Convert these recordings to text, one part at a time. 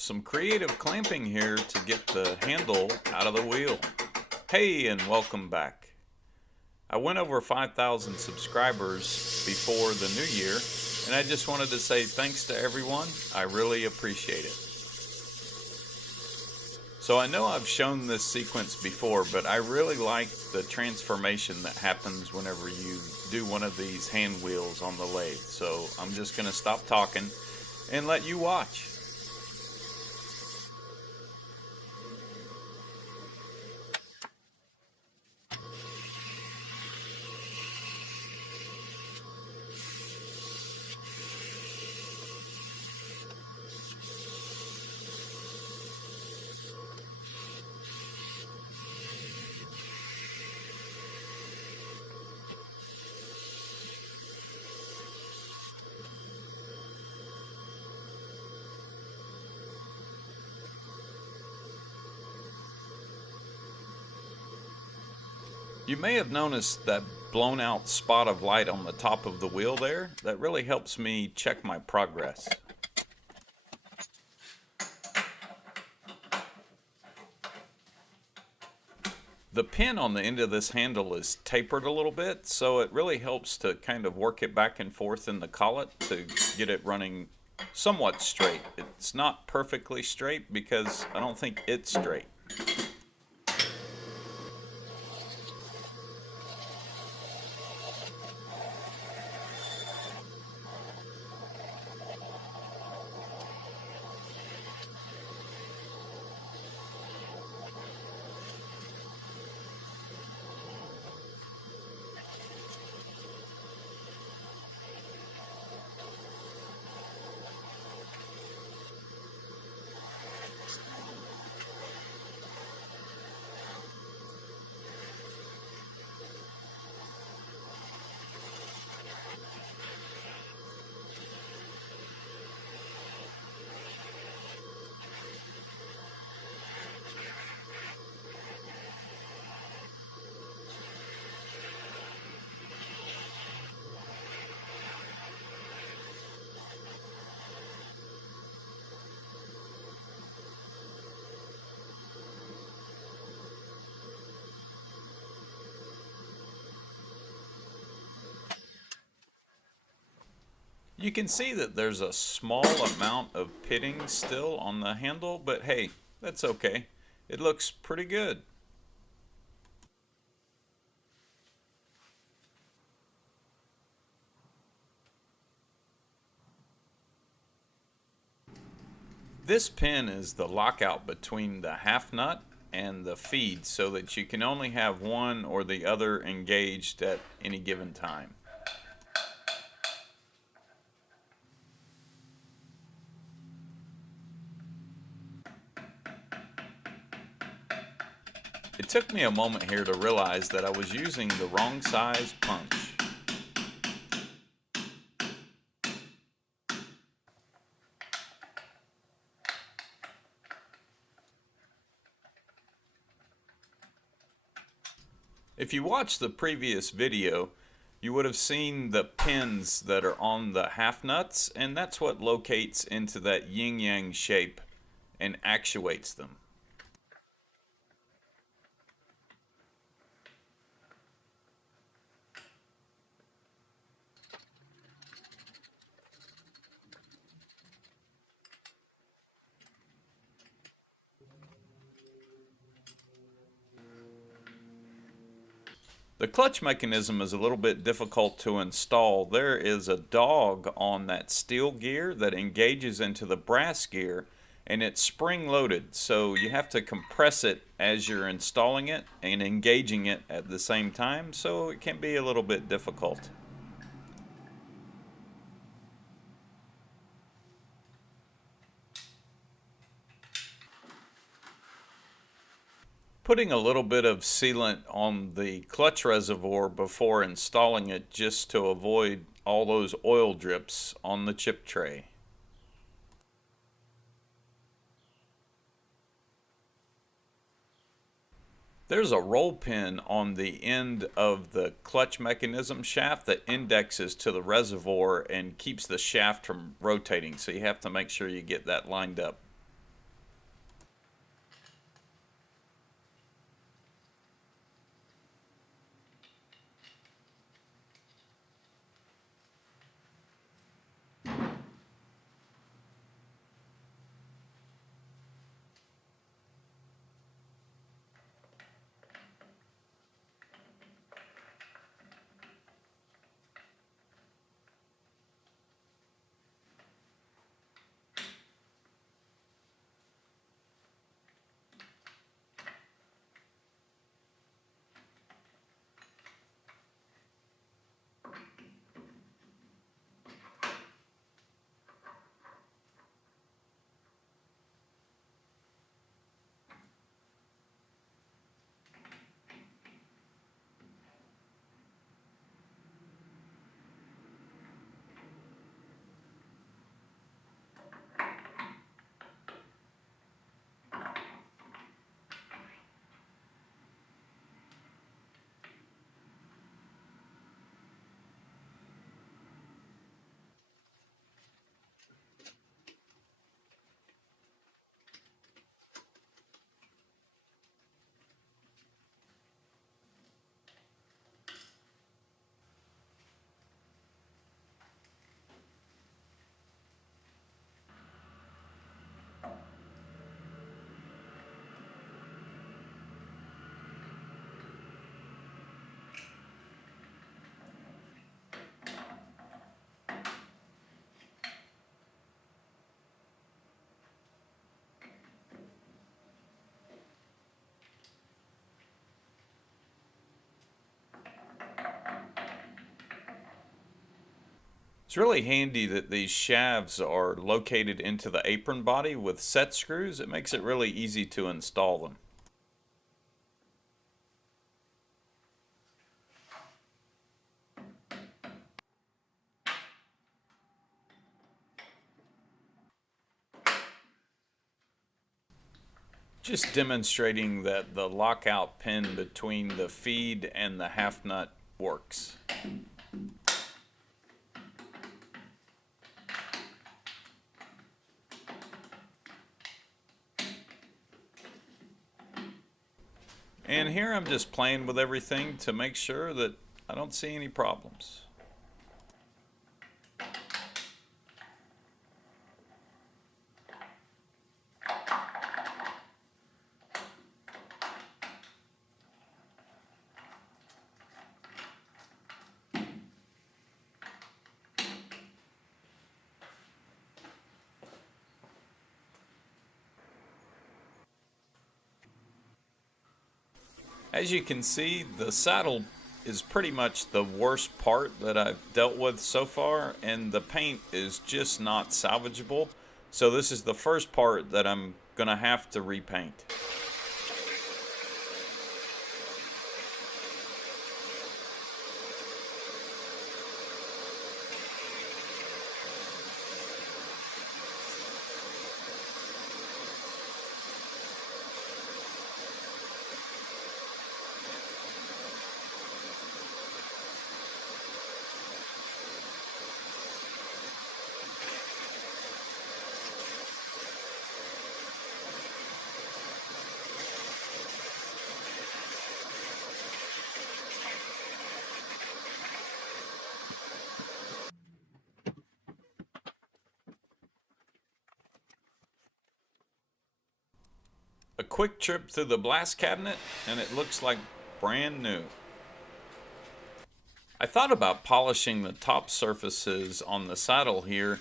Some creative clamping here to get the handle out of the wheel. Hey, and welcome back. I went over 5,000 subscribers before the new year, and I just wanted to say thanks to everyone. I really appreciate it. So I know I've shown this sequence before, but I really like the transformation that happens whenever you do one of these hand wheels on the lathe. So I'm just going to stop talking and let you watch. You may have noticed that blown out spot of light on the top of the wheel there. That really helps me check my progress. The pin on the end of this handle is tapered a little bit, so it really helps to kind of work it back and forth in the collet to get it running somewhat straight. It's not perfectly straight because I don't think it's straight. You can see that there's a small amount of pitting still on the handle, but hey, that's okay. It looks pretty good. This pin is the lockout between the half nut and the feed so that you can only have one or the other engaged at any given time. It took me a moment here to realize that I was using the wrong size punch. If you watched the previous video, you would have seen the pins that are on the half nuts, and that's what locates into that yin-yang shape and actuates them. The clutch mechanism is a little bit difficult to install. There is a dog on that steel gear that engages into the brass gear, and it's spring loaded, so you have to compress it as you're installing it and engaging it at the same time, so it can be a little bit difficult. Putting a little bit of sealant on the clutch reservoir before installing it just to avoid all those oil drips on the chip tray. There's a roll pin on the end of the clutch mechanism shaft that indexes to the reservoir and keeps the shaft from rotating, so you have to make sure you get that lined up. It's really handy that these shafts are located into the apron body with set screws. It makes it really easy to install them. Just demonstrating that the lockout pin between the feed and the half nut works. And here I'm just playing with everything to make sure that I don't see any problems. As you can see, the saddle is pretty much the worst part that I've dealt with so far, and the paint is just not salvageable. So this is the first part that I'm gonna have to repaint. A quick trip through the blast cabinet and it looks like brand new. I thought about polishing the top surfaces on the saddle here,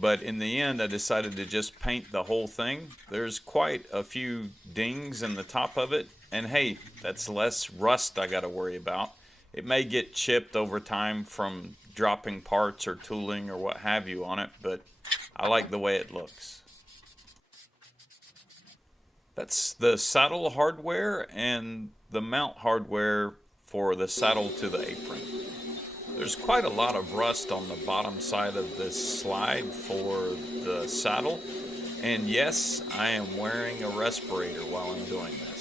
but in the end I decided to just paint the whole thing. There's quite a few dings in the top of it, and hey, that's less rust I gotta worry about. It may get chipped over time from dropping parts or tooling or what have you on it, but I like the way it looks. That's the saddle hardware and the mount hardware for the saddle to the apron. There's quite a lot of rust on the bottom side of this slide for the saddle. And yes, I am wearing a respirator while I'm doing this.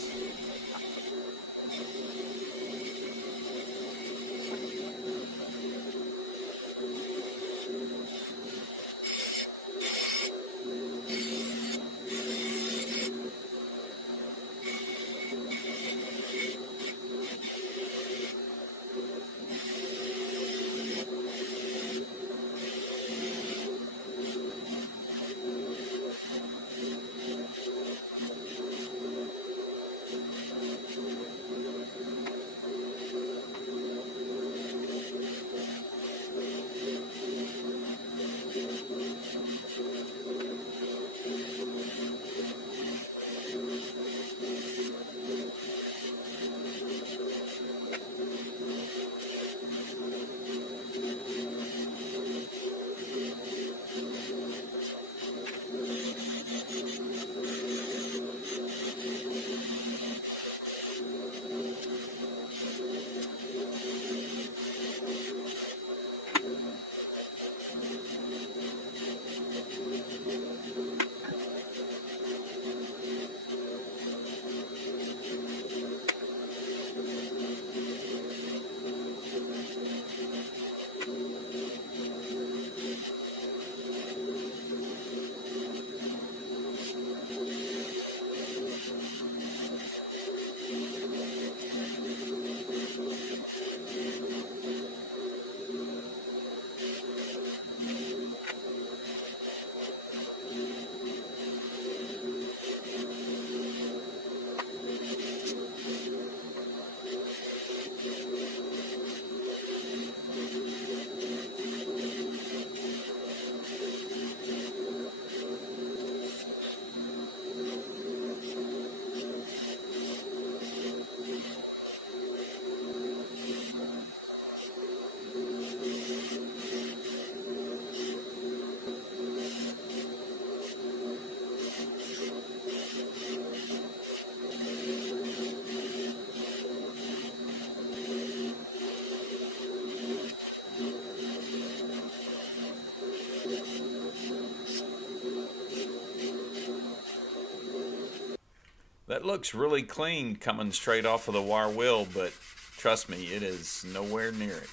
That looks really clean coming straight off of the wire wheel, but trust me, it is nowhere near it.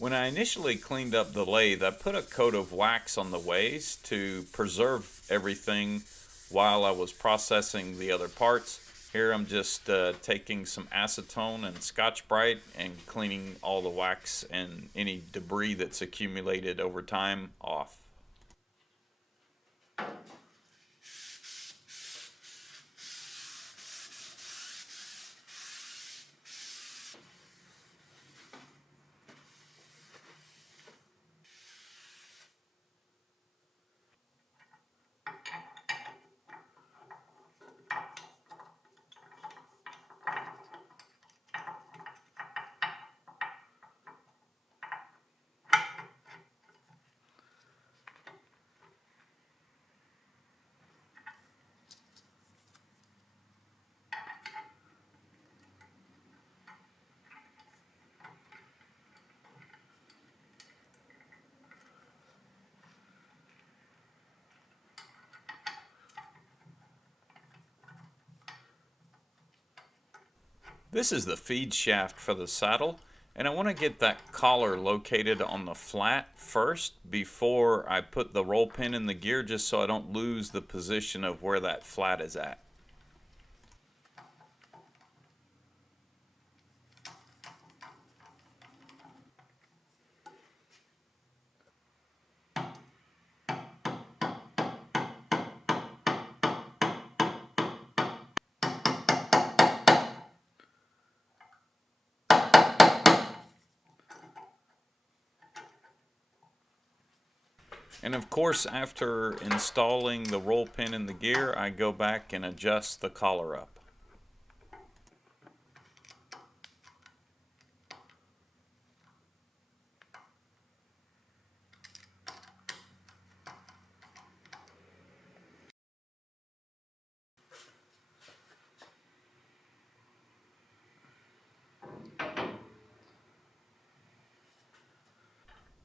When I initially cleaned up the lathe, I put a coat of wax on the ways to preserve everything while I was processing the other parts. Here I'm just taking some acetone and Scotch-Brite and cleaning all the wax and any debris that's accumulated over time off. This is the feed shaft for the saddle, and I want to get that collar located on the flat first before I put the roll pin in the gear, just so I don't lose the position of where that flat is at. And of course, after installing the roll pin in the gear, I go back and adjust the collar up.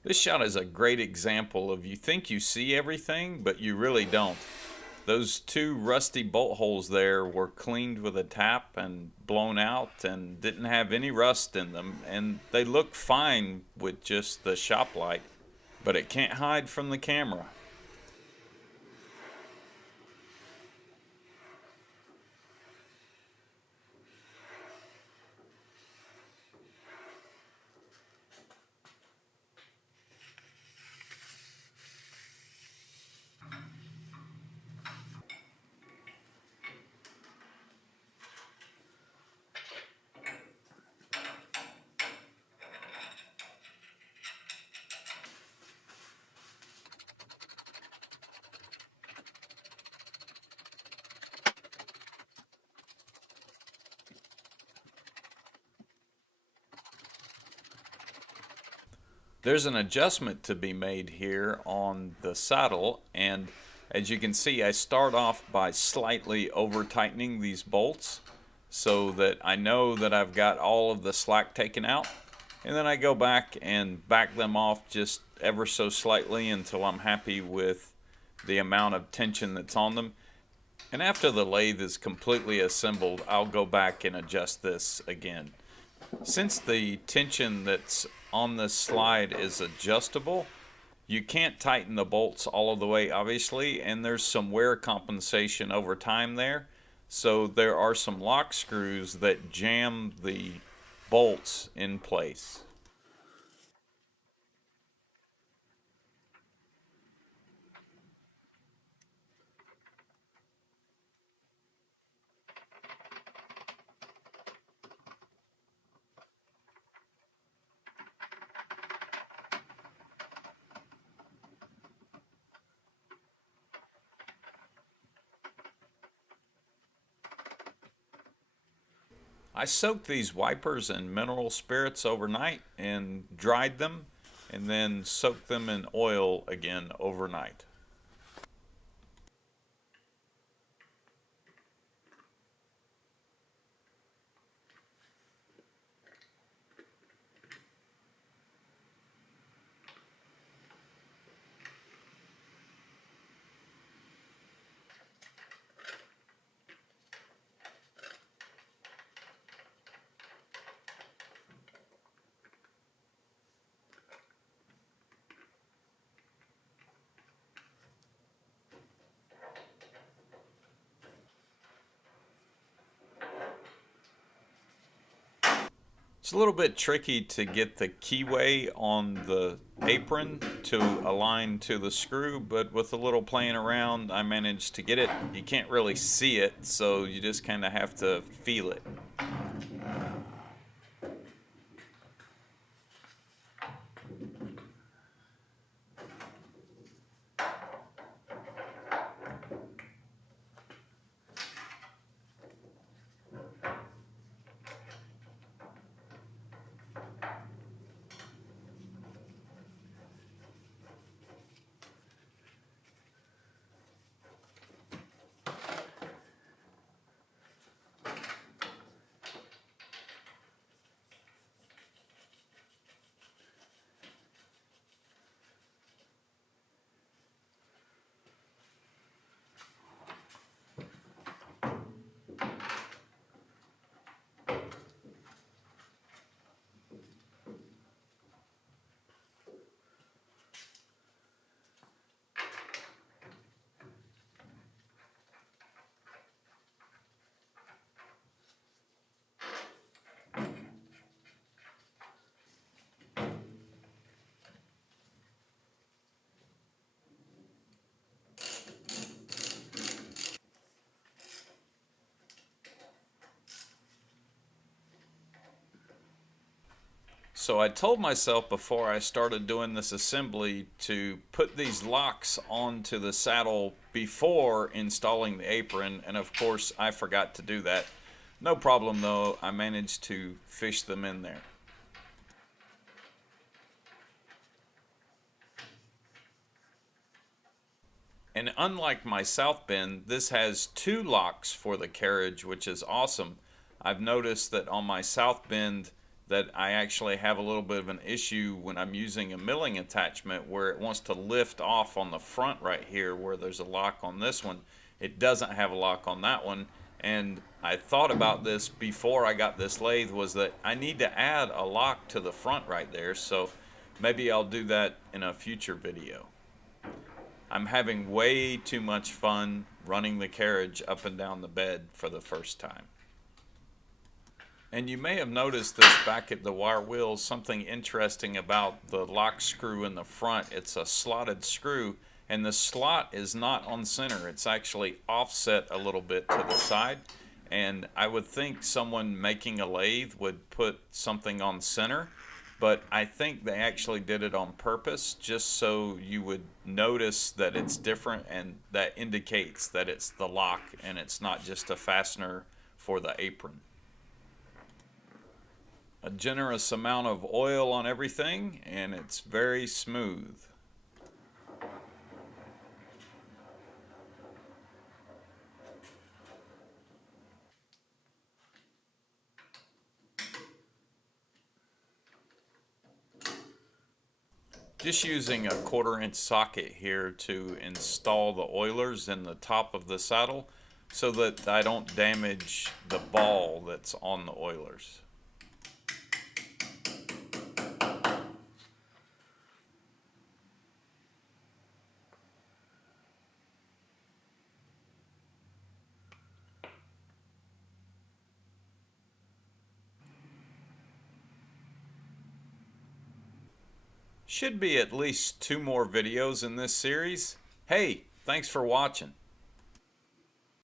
This shot is a great example of you think you see everything, but you really don't. Those two rusty bolt holes there were cleaned with a tap and blown out and didn't have any rust in them, and they look fine with just the shop light, but it can't hide from the camera. There's an adjustment to be made here on the saddle, and as you can see, I start off by slightly over tightening these bolts so that I know that I've got all of the slack taken out, and then I go back and back them off just ever so slightly until I'm happy with the amount of tension that's on them. And after the lathe is completely assembled, I'll go back and adjust this again. Since the tension that's on this slide is adjustable, you can't tighten the bolts all of the way, obviously, and there's some wear compensation over time there. So there are some lock screws that jam the bolts in place. I soaked these wipers in mineral spirits overnight and dried them, and then soaked them in oil again overnight. It's a little bit tricky to get the keyway on the apron to align to the screw, but with a little playing around, I managed to get it. You can't really see it, so you just kind of have to feel it. So I told myself before I started doing this assembly to put these locks onto the saddle before installing the apron, and of course I forgot to do that. No problem though, I managed to fish them in there. And unlike my south bend, this has two locks for the carriage, which is awesome. I've noticed that on my south bend that I actually have a little bit of an issue when I'm using a milling attachment where it wants to lift off on the front right here where there's a lock on this one. It doesn't have a lock on that one. And I thought about this before I got this lathe, was that I need to add a lock to the front right there. So maybe I'll do that in a future video. I'm having way too much fun running the carriage up and down the bed for the first time. And you may have noticed this back at the wire wheels, something interesting about the lock screw in the front. It's a slotted screw, and the slot is not on center. It's actually offset a little bit to the side. And I would think someone making a lathe would put something on center, but I think they actually did it on purpose just so you would notice that it's different, and that indicates that it's the lock and it's not just a fastener for the apron. A generous amount of oil on everything, and it's very smooth. Just using a 1/4-inch socket here to install the oilers in the top of the saddle so that I don't damage the ball that's on the oilers. Should be at least 2 more videos in this series. Hey, thanks for watching.